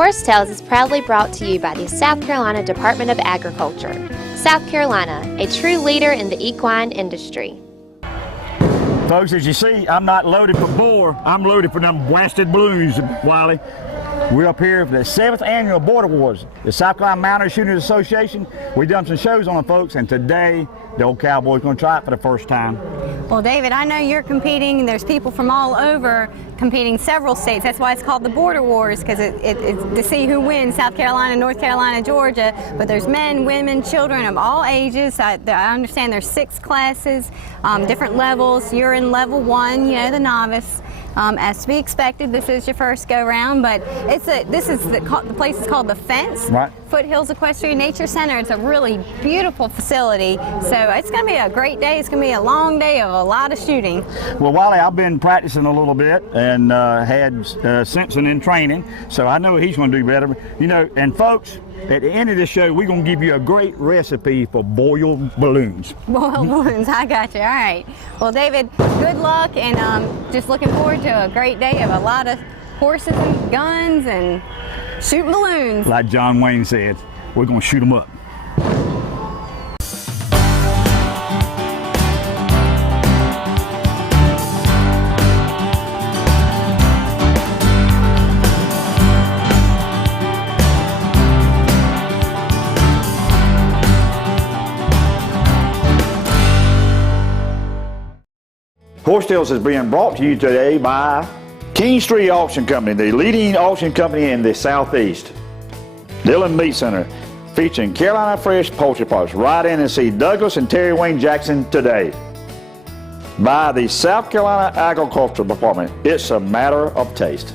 Horsetails is proudly brought to you by the South Carolina Department of Agriculture. South Carolina, a true leader in the equine industry. Folks, as you see, I'm not loaded for boar, I'm loaded for them blasted balloons, Wiley. We're up here for the 7th annual Border Wars, the South Carolina Mountaineer Shooters Association. We've done some shows on them, folks, and today the old cowboy's going to try it for the first time. Well, David, I know you're competing. There's people from all over competing, several states. That's why it's called the Border Wars, because it's to see who wins, South Carolina, North Carolina, Georgia. But there's men, women, children of all ages. I understand there's 6 classes, different levels. You're in level 1, you know, the novice. As to be expected, this is your first go-round, but the place is called The Fence, right. Foothills Equestrian Nature Center. It's a really beautiful facility, so it's going to be a great day. It's going to be a long day of a lot of shooting. Well, Wiley, I've been practicing a little bit and had Simpson in training, so I know he's going to do better. You know, and folks, at the end of this show, we're going to give you a great recipe for boiled balloons. Boiled balloons, I got you. All right. Well, David, good luck, and just looking forward to a great day of a lot of horses and guns and shooting balloons. Like John Wayne said, we're going to shoot them up. Horsetails is being brought to you today by King Street Auction Company, the leading auction company in the Southeast. Dillon Meat Center, featuring Carolina Fresh poultry products. Ride in and see Douglas and Terry Wayne Jackson today. By the South Carolina Agriculture Department, it's a matter of taste.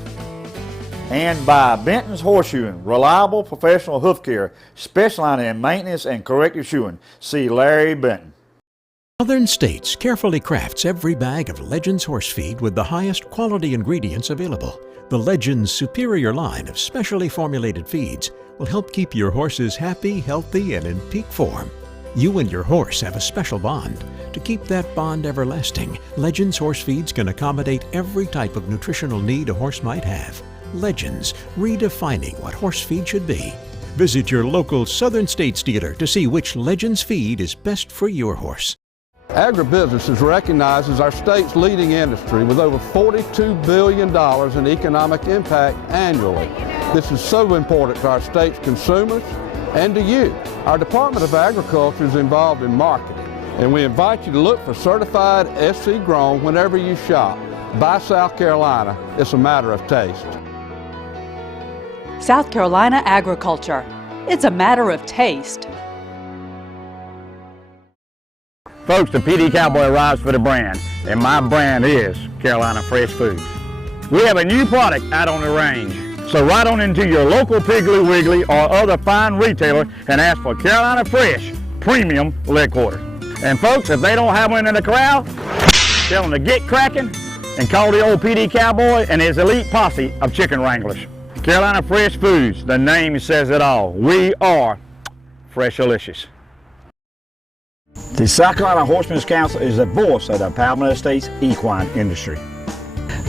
And by Benton's Horseshoeing, reliable professional hoof care, specializing in maintenance and corrective shoeing. See Larry Benton. Southern States carefully crafts every bag of Legends horse feed with the highest quality ingredients available. The Legends superior line of specially formulated feeds will help keep your horses happy, healthy, and in peak form. You and your horse have a special bond. To keep that bond everlasting, Legends horse feeds can accommodate every type of nutritional need a horse might have. Legends, redefining what horse feed should be. Visit your local Southern States dealer to see which Legends feed is best for your horse. Agribusiness is recognized as our state's leading industry with over $42 billion in economic impact annually. This is so important to our state's consumers and to you. Our Department of Agriculture is involved in marketing, and we invite you to look for certified SC grown whenever you shop. Buy South Carolina. It's a matter of taste. South Carolina Agriculture. It's a matter of taste. Folks, the Pee Dee Cowboy arrives for the brand, and my brand is Carolina Fresh Foods. We have a new product out on the range, so ride on into your local Piggly Wiggly or other fine retailer and ask for Carolina Fresh Premium Leg Quarter. And folks, if they don't have one in the corral, tell them to get cracking and call the old Pee Dee Cowboy and his elite posse of chicken wranglers. Carolina Fresh Foods, the name says it all. We are Freshalicious. The South Carolina Horsemen's Council is the voice of the Palmetto State's equine industry.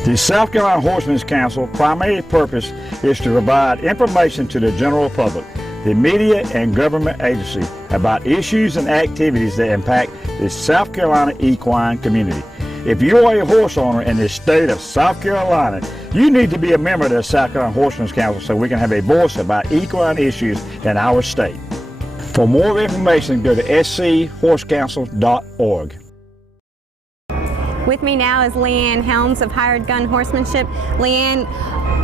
The South Carolina Horsemen's Council primary purpose is to provide information to the general public, the media and government agencies about issues and activities that impact the South Carolina equine community. If you are a horse owner in the state of South Carolina, you need to be a member of the South Carolina Horsemen's Council so we can have a voice about equine issues in our state. For more information, go to schorsecouncil.org. With me now is Leanne Helms of Hired Gun Horsemanship. Leanne,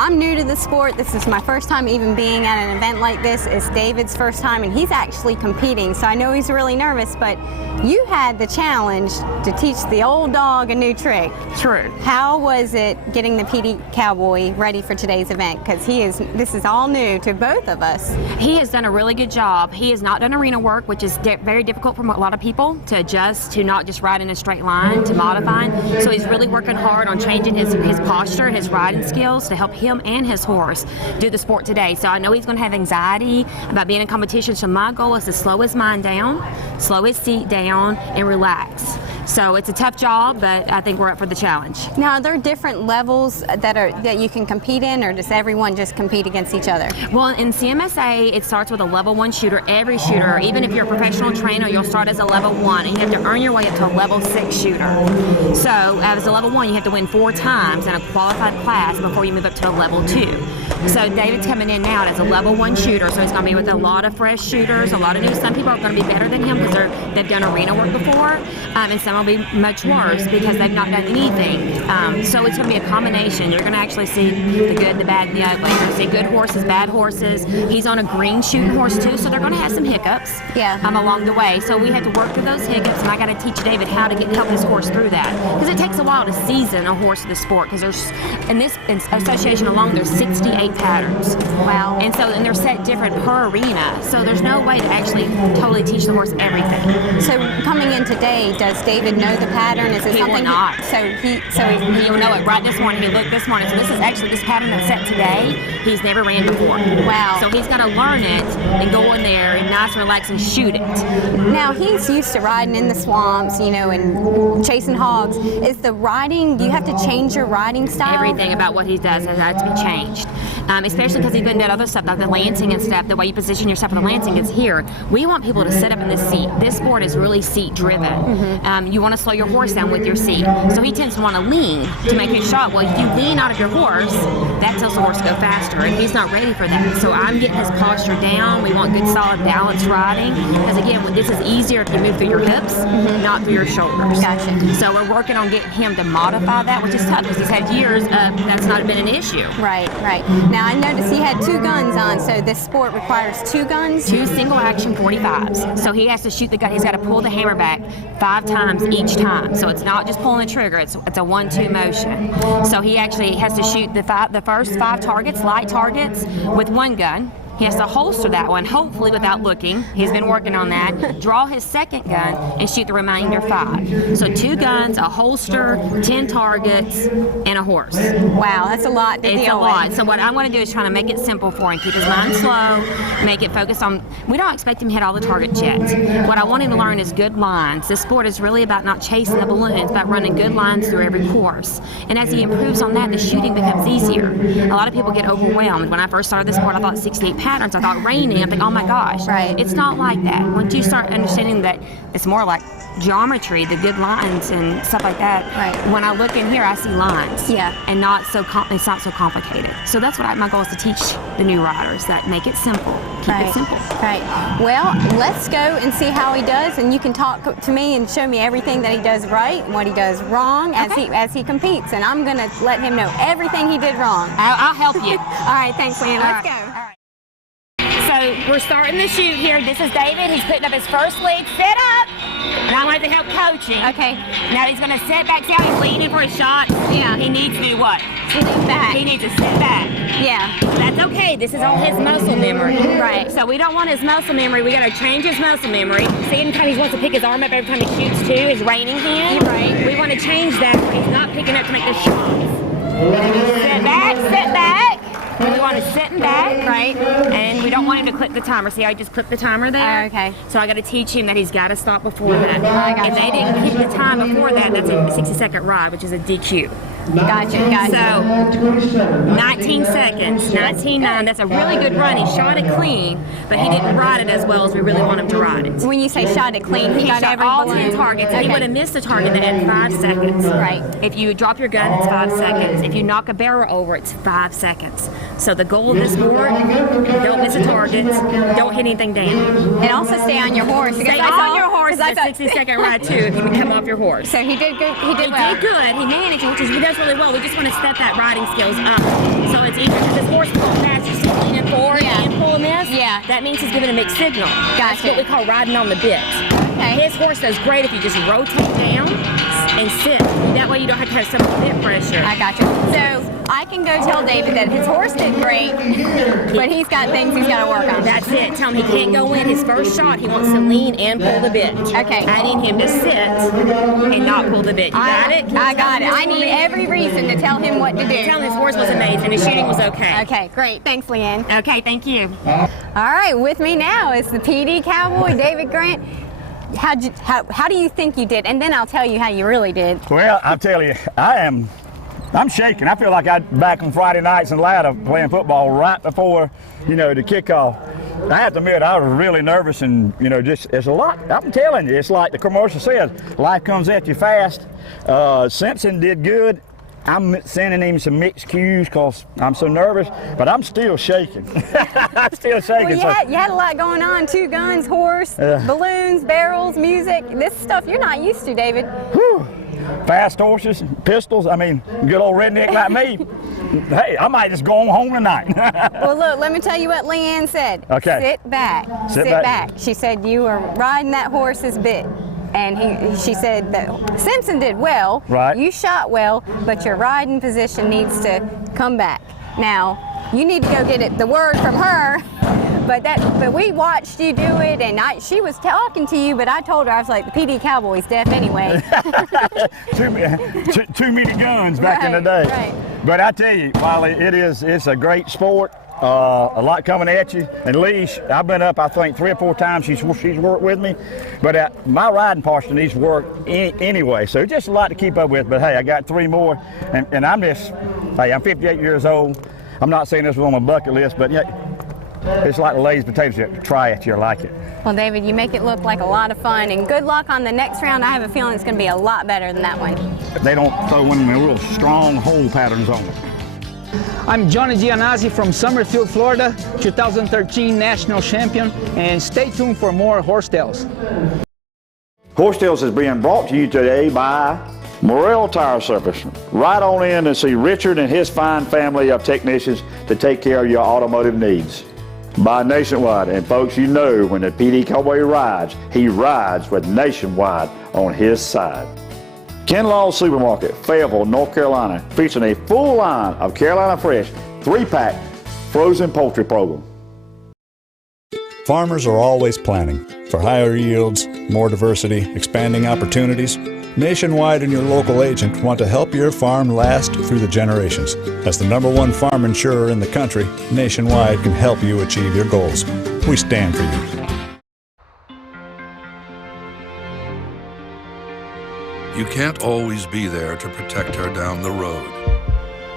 I'm new to the sport. This is my first time even being at an event like this. It's David's first time, and he's actually competing, so I know he's really nervous, but you had the challenge to teach the old dog a new trick. True. How was it getting the Pee Dee Cowboy ready for today's event? Because this is all new to both of us. He has done a really good job. He has not done arena work, which is very difficult for a lot of people to adjust to not just ride in a straight line, to modifying. So he's really working hard on changing his posture and his riding skills to help him and his horse do the sport today. So I know he's going to have anxiety about being in competition. So my goal is to slow his mind down, slow his seat down, and relax. So it's a tough job, but I think we're up for the challenge. Now, are there different levels that you can compete in, or does everyone just compete against each other? Well, in CMSA, it starts with a level 1 shooter. Every shooter, even if you're a professional trainer, you'll start as a level 1, and you have to earn your way up to a level 6 shooter. So as a level 1, you have to win 4 times in a qualified class before you move up to a level 2. So David's coming in now as a level 1 shooter, so he's going to be with a lot of fresh shooters, a lot of new. Some people are going to be better than him because they've done arena work before, and some will be much worse because they've not done anything. So it's going to be a combination. You're going to actually see the good, the bad, and the ugly. You're going to see good horses, bad horses. He's on a green shooting horse too, so they're going to have some hiccups along the way. So we have to work through those hiccups, and I got to teach David how to help his horse through that, because it takes a while to season a horse to the sport. Because there's in this association alone, there's 68 patterns. Wow. And they're set different per arena. So there's no way to actually totally teach the horse everything. So coming in today, does David know the pattern? Is it He something will not. He'll know it right this morning. He looked this morning. So this is actually this pattern that's set today. He's never ran before. Wow. So he's got to learn it and go in there and nice and relax and shoot it. Now he's used to riding in the swamps, and chasing hogs. Is the riding? Do you have to change your riding style? Everything about what he does has to be changed. Especially because he's been doing other stuff like the lancing and stuff. The way you position yourself for the lancing is here. We want people to sit up in the seat. This sport is really seat driven. You want to slow your horse down with your seat. So he tends to want to lean to make his shot. Well, if you lean out of your horse, that tells the horse to go faster, and he's not ready for that. So I'm getting his posture down. We want good, solid, balanced riding. Because again, this is easier if you move through your hips, not through your shoulders. Gotcha. So we're working on getting him to modify that, which is tough because he's had years that's not been an issue. Right. Now I noticed he had 2 guns on, so this sport requires 2 guns? 2 single action 45s. So he has to shoot the gun. He's got to pull the hammer back 5 times each time. So it's not just pulling the trigger. It's a 1-2 motion. So he actually has to shoot the first 5 targets, light targets, with 1 gun. He has to holster that one, hopefully without looking. He's been working on that. Draw his second gun and shoot the remainder 5. So 2 guns, a holster, 10 targets, and a horse. Wow, that's a lot to deal with. It's a lot. So what I'm going to do is try to make it simple for him, keep his mind slow, make it focused on, we don't expect him to hit all the targets yet. What I want him to learn is good lines. This sport is really about not chasing the balloon, it's about running good lines through every course. And as he improves on that, the shooting becomes easier. A lot of people get overwhelmed. When I first started this sport, I thought 68 patterns, I thought raining, I'm thinking, oh my gosh. Right. It's not like that. Once you start understanding that it's more like geometry, the good lines and stuff like that. Right. When I look in here, I see lines. Yeah. And it's not so complicated. So that's what my goal is to teach the new riders, that make it simple. Keep it simple. Right. Well, let's go and see how he does, and you can talk to me and show me everything that he does right and what he does wrong as he competes. And I'm gonna let him know everything he did wrong. I'll help you. All right, thanks, Lynn. Let's go. So we're starting the shoot here. This is David. He's putting up his first lead. Sit up. And I wanted to help coach him. Okay. Now he's going to sit back. See how he's leaning for his shot? Yeah. He needs to do what? Sit back. He needs to sit back. Yeah. That's okay. This is all his muscle memory. Right. So we don't want his muscle memory. We got to change his muscle memory. See, anytime he wants to pick his arm up every time he shoots too, his reining hand. Right. We want to change that where he's not picking up to make the shots. Sit back, sit back. We want to sit back, right? And we don't want him to clip the timer. See how I just clipped the timer there? Okay. So I got to teach him that he's got to stop before that. I got If they didn't keep the time before that, that's a 60-second ride, which is a DQ. Gotcha. So 19 seconds, 19.9. That's a really good run. He shot it clean, but he didn't ride it as well as we really want him to ride it. When you say shot it clean, he got shot every all balloon. 10 targets, and Okay. he would have missed the target at 5 seconds. Right. If you drop your gun, it's 5 seconds. If you knock a barrel over, it's 5 seconds. So the goal of this sport, don't miss the targets, don't hit anything down. And also stay on your horse. Stay on your horse. It's a 60-second ride too if you can come off your horse. So he did good. He did He did good. He managed, which is he does really well. We just want to step that riding skills up. So it's easier because his horse pulls fast. He's still leaning forward and pulling this. Yeah. That means he's giving a mixed signal. That's Gotcha. what we call riding on the bit. Okay. His horse does great if you just rotate down, and sit. That way you don't have to have some bit pressure. I got you. So I can go tell David that his horse did great, but he's got things he's got to work on. That's it. Tell him he can't go in. His first shot, he wants to lean and pull the bit. Okay. I need him to sit and not pull the bit. You got it? I got it. I need every reason to tell him what to do. Tell him his horse was amazing. His shooting was okay. Okay, great. Thanks, Leanne. Okay, thank you. All right, with me now is the Pee Dee Cowboy, David Grant. How do you think you did? And then I'll tell you how you really did. Well, I'll tell you, I'm shaking. I feel like I'm back on Friday nights in Latta playing football right before, the kickoff. I have to admit, I was really nervous and, just, it's a lot. I'm telling you, it's like the commercial says, life comes at you fast. Simpson did good. I'm sending him some mixed cues because I'm so nervous, but I'm still shaking. I'm still shaking. Well, you had a lot going on. 2 guns, horse, balloons, barrels, music. This stuff you're not used to, David. Whew. Fast horses, pistols. I mean, good old redneck like me. Hey, I might just go on home tonight. Well, look, let me tell you what Leanne said. Okay. Sit back. Sit back. She said you were riding that horse's bit. And she said that Simpson did well, right. You shot well, but your riding position needs to come back. Now, you need to go get the word from her, but we watched you do it, and she was talking to you, but I told her, I was like, the Pee Dee Cowboy's deaf anyway. too many guns back in the day. Right. But I tell you, Molly, it's a great sport. A lot coming at you. And Leash, I've been up, I think, 3 or 4 times. She's worked with me. But my riding posture needs work anyway. So just a lot to keep up with. But hey, I got 3 more. And I'm 58 years old. I'm not saying this was on my bucket list, but yeah, it's like the Lay's potatoes. You have to try it, you'll like it. Well, David, you make it look like a lot of fun. And good luck on the next round. I have a feeling it's going to be a lot better than that one. They don't throw in the real strong hole patterns on it. I'm Johnny Gianazzi from Summerfield, Florida, 2013 national champion, and stay tuned for more Horse Tales. Horse Tales is being brought to you today by Morrell Tire Service. Right on in and see Richard and his fine family of technicians to take care of your automotive needs. By Nationwide, and folks, when the Pee Dee Cowboy rides, he rides with Nationwide on his side. Ken Law's Supermarket, Fayetteville, North Carolina, featuring a full line of Carolina Fresh 3-pack frozen poultry program. Farmers are always planning for higher yields, more diversity, expanding opportunities. Nationwide and your local agent want to help your farm last through the generations. As the #1 farm insurer in the country, Nationwide can help you achieve your goals. We stand for you. You can't always be there to protect her down the road.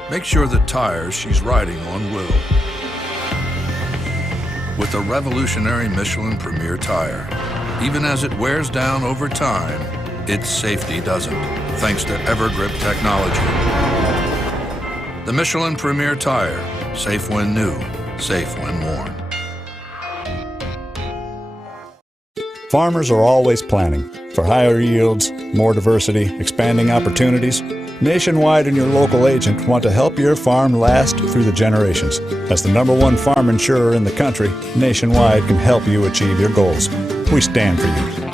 Make sure the tires she's riding on will. With the revolutionary Michelin Premier tire, even as it wears down over time, its safety doesn't, thanks to Evergrip technology. The Michelin Premier tire, safe when new, safe when worn. Farmers are always planning for higher yields, more diversity, expanding opportunities. Nationwide and your local agent want to help your farm last through the generations. As the #1 farm insurer in the country, Nationwide can help you achieve your goals. We stand for you.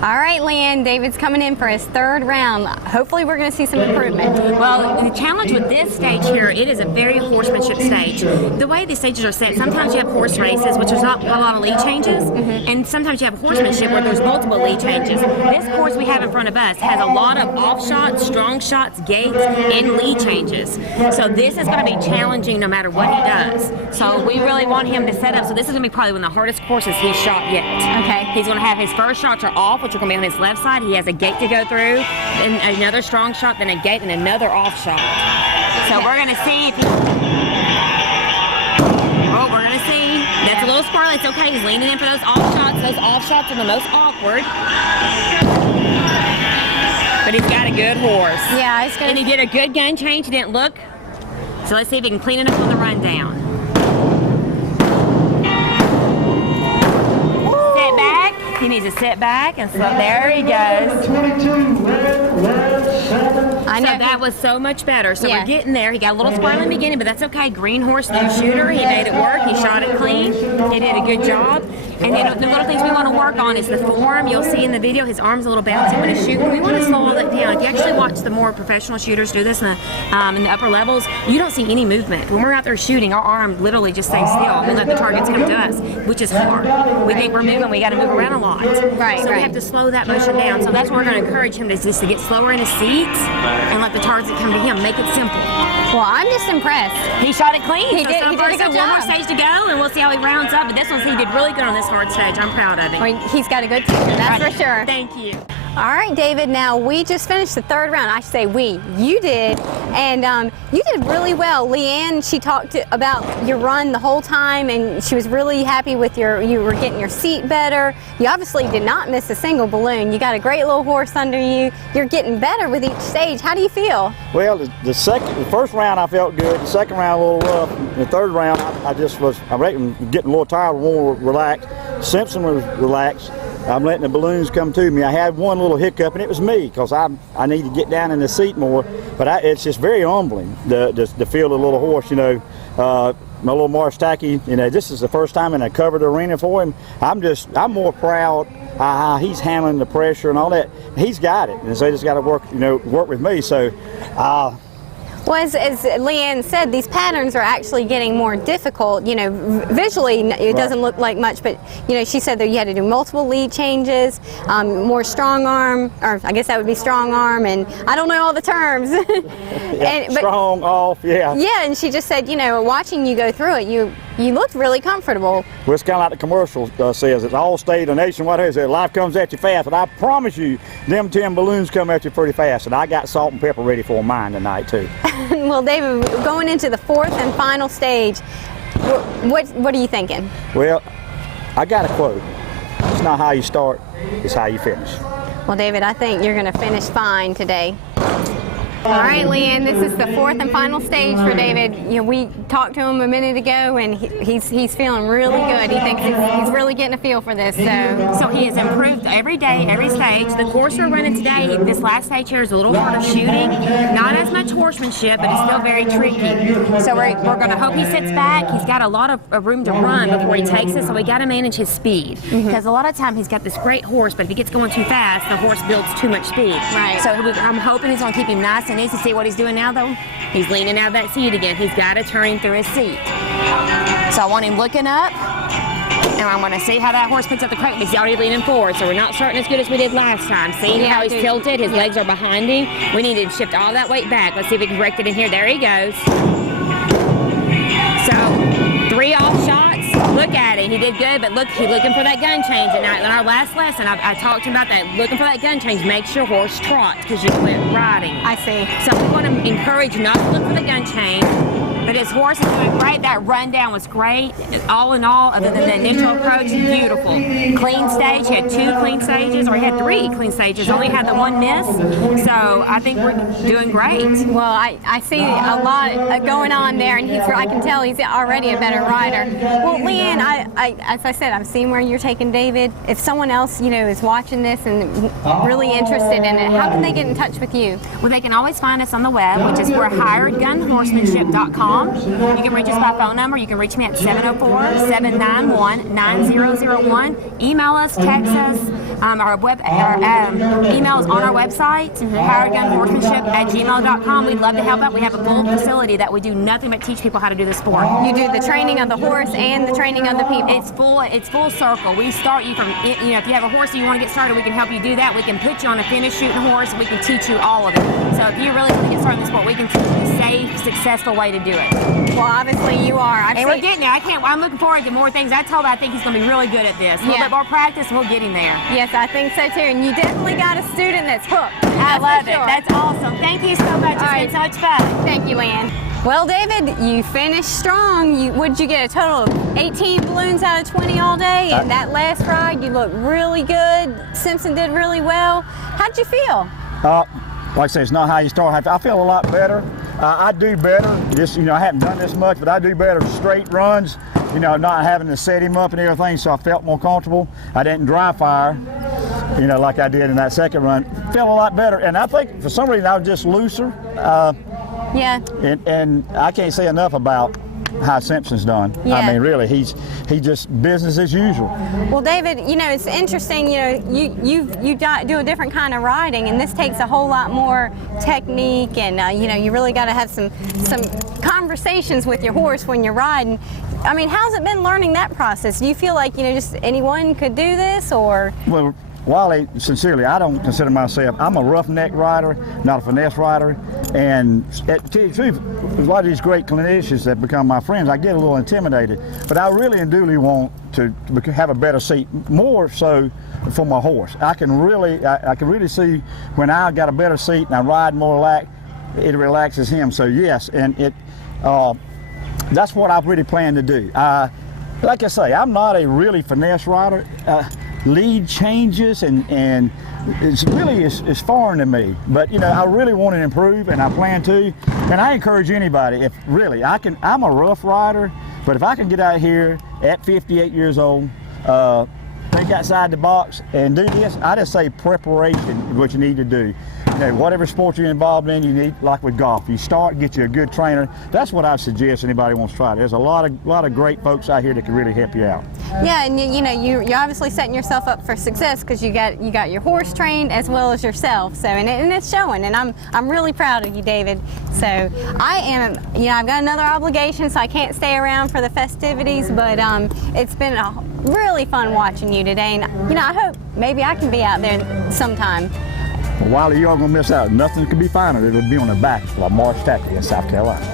All right, Leanne, David's coming in for his 3rd round. Hopefully we're going to see some improvement. Well, the challenge with this stage here, it is a very horsemanship stage. The way these stages are set, sometimes you have horse races, which there's not a lot of lead changes, and sometimes you have horsemanship where there's multiple lead changes. This course we have in front of us has a lot of off shots, strong shots, gates, and lead changes. So this is going to be challenging no matter what he does. So we really want him to set up. So this is going to be probably one of the hardest courses he's shot yet. Okay. He's going to have his first shots are off, which are going to be on his left side. He has a gate to go through, and another strong shot, then a gate, and another off shot. So we're going to see if he... Oh, we're going to see. That's a little squirrely. It's okay. He's leaning in for those off shots. Those off shots are the most awkward. But he's got a good horse. Yeah, it's good. And he did a good gun change. He didn't look. So let's see if he can clean it up on the rundown. Sit back. He needs to sit back, and so there he goes. 22, red, 7. I know that was so much better. So Yeah. we're getting there. He got a little squirrely in the beginning, but that's okay. Green horse, new shooter. He made it work. He shot it clean. He did a good job. And then the little things we want to work on is the form. You'll see in the video his arm's a little bouncy when he's shooting. We want to slow that down. If you actually watch the more professional shooters do this in the upper levels, you don't see any movement. When we're out there shooting, our arm literally just stays still. We let the targets come to us, which is hard. We think we're moving, we got to move around a lot. Right, so we have to slow that motion down. So that's what we're going to encourage him to just to get slower in his seats and let the targets that come to him. Make it simple. Well, I'm just impressed. He shot it clean. He did a good job. One more stage to go, and we'll see how he rounds up. But this one, he did really good on this hard stage. I'm proud of him. I mean, he's got a good teacher, that's for sure. Thank you. All right, David, now we just finished the third round. I should say we. You did, and you did really well. Leanne, she talked about your run the whole time, and she was really happy with you were getting your seat better. You obviously did not miss a single balloon. You got a great little horse under you. You're getting better with each stage. How do you feel? Well, the first round I felt good. The second round a little rough. The third round I reckon getting a little tired, more relaxed. Simpson was relaxed. I'm letting the balloons come to me. I had one little hiccup, and it was me, because I need to get down in the seat more. But it's just very humbling to feel a little horse, my little Marsh Tacky. This is the first time in a covered arena for him. I'm more proud how he's handling the pressure and all that. He's got it, and so he just got to work with me. So. Well, as Leanne said, these patterns are actually getting more difficult. Visually it doesn't look like much, but she said that you had to do multiple lead changes, more strong arm, or I guess that would be strong arm, and I don't know all the terms. Strong, off, yeah. Yeah, and she just said, watching you go through it, you looked really comfortable. Well, it's kind of like the commercial says. It's all state or nationwide. It says life comes at you fast, but I promise you, them 10 balloons come at you pretty fast, and I got salt and pepper ready for mine tonight too. Well, David, going into the fourth and final stage, what are you thinking? Well, I got a quote. It's not how you start, it's how you finish. Well, David, I think you're going to finish fine today. All right, Leanne, this is the fourth and final stage for David. We talked to him a minute ago, and he's feeling really good. He thinks he's really getting a feel for this. So he has improved every day, every stage. The course we're running today, this last stage here is a little harder shooting, not as much horsemanship, but it's still very tricky. So we're going to hope he sits back. He's got a lot of room to run before he takes it, so we got to manage his speed. Because a lot of time he's got this great horse, but if he gets going too fast, the horse builds too much speed. Right. So I'm hoping he's going to keep him nice and easy. See what he's doing now, though? He's leaning out of that seat again. He's got to turn him through his seat. So I want him looking up, and I want to see how that horse puts up the crank. He's already leaning forward, so we're not starting as good as we did last time. See how he's tilted? His legs are behind him. We need to shift all that weight back. Let's see if we can correct it in here. There he goes. So 3 off shots. Look at it. He did good, but look, he's looking for that gun change. And in our last lesson, I talked to him about that. Looking for that gun change. Make sure horse trots, because you went riding. I see. So we want to encourage you not to look for the gun change. But his horse is doing great. That rundown was great. All in all, other than the initial approach, beautiful. Clean stage. He had 2 clean stages, or he had 3 clean stages. Only had the 1 miss. So I think we're doing great. Well, I see a lot going on there, and I can tell he's already a better rider. Well, Leanne, as I said, I've seen where you're taking David. If someone else, is watching this and really interested in it, how can they get in touch with you? Well, they can always find us on the web, which is we're hiredgunhorsemanship.com. You can reach us by phone number. You can reach me at 704-791-9001. Email us, text us. Our email is on our website, hiredgunhorsemanship@gmail.com. We'd love to help out. We have a full facility that we do nothing but teach people how to do the sport. You do the training of the horse and the training of the people. It's full circle. We start you from, if you have a horse and you want to get started, we can help you do that. We can put you on a finish shooting horse. We can teach you all of it. So if you really want to get started in the sport, we can teach you a safe, successful way to do it. Well, obviously you are. We're getting there. I'm looking forward to more things. I think he's going to be really good at this. A little bit more practice, and we'll get him there. Yes, I think so too. And you definitely got a student that's hooked. I love it. That's awesome. Thank you so much. It's been so much fun. Thank you, Leanne. Well, David, you finished strong. What did you get? A total of 18 balloons out of 20 all day. And that last ride, you looked really good. Simpson did really well. How'd you feel? Like I say, it's not how you start. I feel a lot better. I do better. I haven't done this much, but I do better straight runs. Not having to set him up and everything, so I felt more comfortable. I didn't dry fire, like I did in that second run. Felt a lot better, and I think for some reason I was just looser. Yeah. And I can't say enough about how Simpson's done. Yeah. I mean, really, he just business as usual. Well, David, you know, it's interesting. You know, you do a different kind of riding, and this takes a whole lot more technique, and you know, you really got to have some conversations with your horse when you're riding. I mean, how's it been learning that process? Do you feel like, you know, just anyone could do this, or? Well, Wally, sincerely, I don't consider myself, I'm a roughneck rider, not a finesse rider, and to tell you the truth, a lot of these great clinicians that become my friends, I get a little intimidated, but I really and duly want to have a better seat, more so for my horse. I can really see when I got a better seat and I ride more relaxed, it relaxes him, so yes, and that's what I really plan to do. Like I say, I'm not a really finesse rider. Lead changes and it's really is foreign to me, but you know, I really want to improve, and I plan to, and I encourage anybody, if really I'm a rough rider, but if I can get out here at 58 years old, think outside the box and do this, I just say preparation is what you need to do. You know, whatever sport you're involved in, you need, like with golf, you start, get you a good trainer. That's what I suggest anybody wants to try. There's a lot of great folks out here that can really help you out. Yeah, and you know, you're obviously setting yourself up for success because you got your horse trained as well as yourself. So and it's showing, and I'm really proud of you, David. So I am, you know, I've got another obligation, so I can't stay around for the festivities. But it's been really fun watching you today, and you know, I hope maybe I can be out there sometime. Well, Wiley, you are going to miss out. Nothing could be finer. It'll be on the back of Marsh Tacky in South Carolina.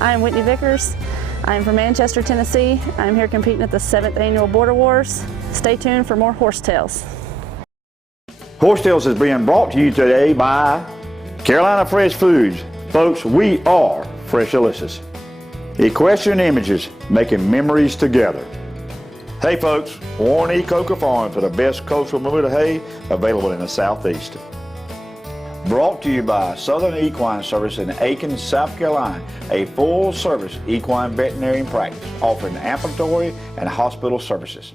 I am Whitney Vickers. I am from Manchester, Tennessee. I am here competing at the 7th Annual Border Wars. Stay tuned for more Horse Tales. Horse Tales is being brought to you today by Carolina Fresh Foods. Folks, we are Fresh Delicious. Equestrian Images, making memories together. Hey folks, Warren E. Coker Farm for the best coastal Bermuda hay available in the Southeast. Brought to you by Southern Equine Service in Aiken, South Carolina, a full-service equine veterinarian practice offering ambulatory and hospital services.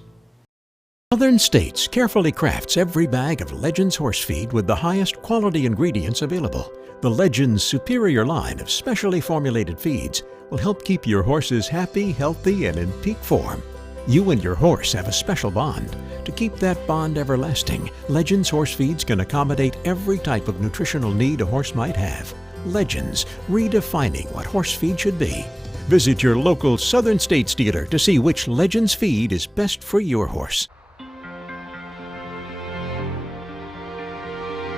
Southern States carefully crafts every bag of Legends horse feed with the highest quality ingredients available. The Legends superior line of specially formulated feeds will help keep your horses happy, healthy, and in peak form. You and your horse have a special bond. To keep that bond everlasting, Legends horse feeds can accommodate every type of nutritional need a horse might have. Legends, redefining what horse feed should be. Visit your local Southern States dealer to see which Legends feed is best for your horse.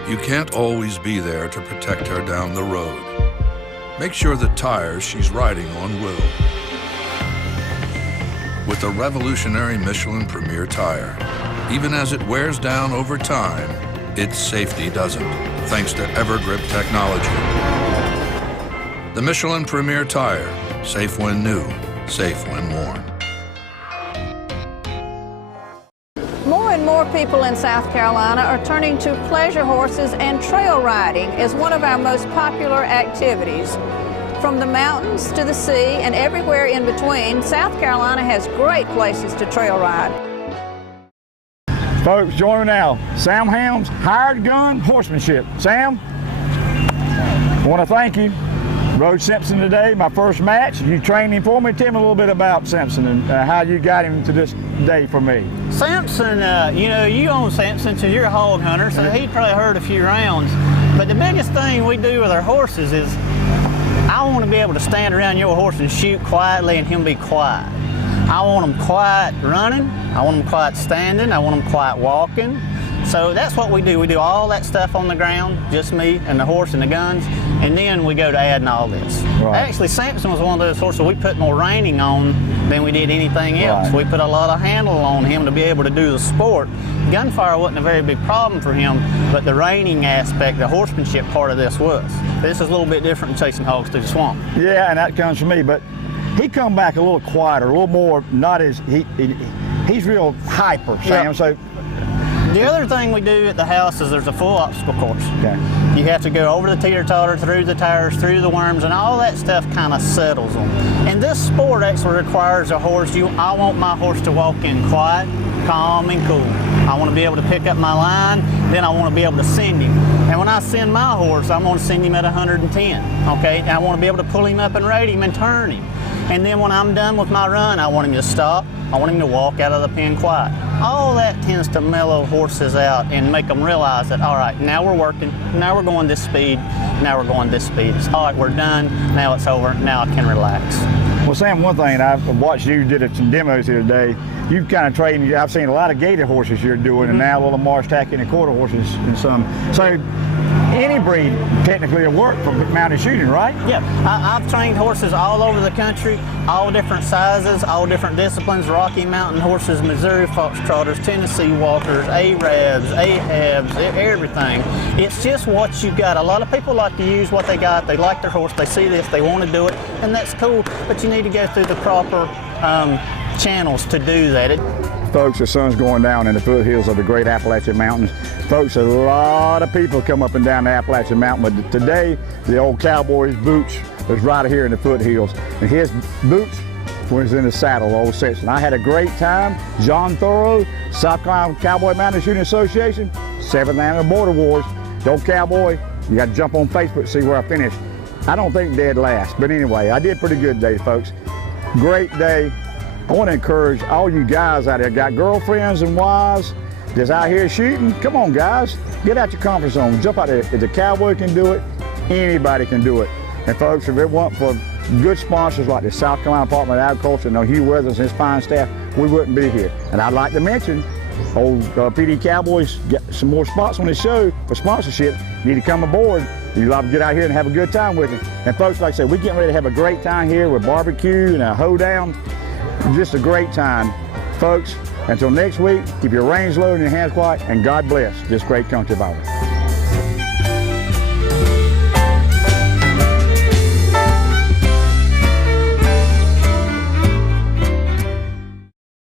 You can't always be there to protect her down the road. Make sure the tires she's riding on will. With the revolutionary Michelin Premier tire, even as it wears down over time, its safety doesn't, thanks to Evergrip technology. The Michelin Premier tire, safe when new, safe when worn. More and more people in South Carolina are turning to pleasure horses, and trail riding is one of our most popular activities. From the mountains to the sea and everywhere in between, South Carolina has great places to trail ride. Folks, join me now. Sam Helms, Hired Gun Horsemanship. Sam, I want to thank you. Rode Simpson today, my first match. You trained him for me. Tell me a little bit about Simpson and how you got him to this day for me. Simpson, you know, you own Simpson because you're a hog hunter, so he'd probably heard a few rounds. But the biggest thing we do with our horses is I want to be able to stand around your horse and shoot quietly and him be quiet. I want him quiet running, I want him quiet standing, I want him quiet walking. So that's what we do. We do all that stuff on the ground, just me and the horse and the guns, and then we go to adding all this. Right. Actually, Simpson was one of those horses we put more reining on than we did anything else. Right. We put a lot of handle on him to be able to do the sport. Gunfire wasn't a very big problem for him, but the reining aspect, the horsemanship part of this was. This is a little bit different than chasing hogs through the swamp. Yeah, and that comes from me, but he come back a little quieter, a little more, not as, he's real hyper, Sam, yep. So. The other thing we do at the house is there's a full obstacle course. Okay. You have to go over the teeter-totter, through the tires, through the worms, and all that stuff kind of settles them. And this sport actually requires a horse, I want my horse to walk in quiet, calm, and cool. I want to be able to pick up my line, then I want to be able to send him. And when I send my horse, I'm going to send him at 110, okay? And I want to be able to pull him up and rate him and turn him. And then when I'm done with my run, I want him to stop. I want him to walk out of the pen quiet. All that tends to mellow horses out and make them realize that, all right, now we're working, now we're going this speed, now we're going this speed. It's all right, we're done, now it's over, now I can relax. Well, Sam, one thing, I've watched you did some demos here today. You've kind of trained, I've seen a lot of gated horses you're doing, and now a little Marsh Tacky and quarter horses and some. So any breed technically will work for mounted shooting, right? Yeah, I've trained horses all over the country, all different sizes, all different disciplines, Rocky Mountain horses, Missouri Foxtrotters, Tennessee Walkers, Arabs, Ahabs, everything. It's just what you got. A lot of people like to use what they got. They like their horse, they see this, they want to do it, and that's cool, but you need to go through the proper channels to do that. Folks, the sun's going down in the foothills of the great Appalachian Mountains. Folks, a lot of people come up and down the Appalachian Mountain, but today the old cowboy's boots was right here in the foothills, and his boots was in the saddle, old Simpson. I had a great time. John Thoreau, South Carolina Cowboy Mountain Shooting Association, 7th Annual Border Wars. The old cowboy, you got to jump on Facebook to see where I finished. I don't think dead last, but anyway, I did pretty good today, folks. Great day. I want to encourage all you guys out there, got girlfriends and wives that's out here shooting. Come on, guys, get out your comfort zone. Jump out there. If the cowboy can do it, anybody can do it. And folks, if it weren't for good sponsors like the South Carolina Department of Agriculture and Hugh Weathers and his fine staff, we wouldn't be here. And I'd like to mention, old Pee Dee Cowboys get some more spots on the show for sponsorship. You need to come aboard. You'd love to get out here and have a good time with you. And folks, like I said, we're getting ready to have a great time here with barbecue and a hoedown. Just a great time. Folks, until next week, keep your reins low and your hands quiet, and God bless this great country of ours.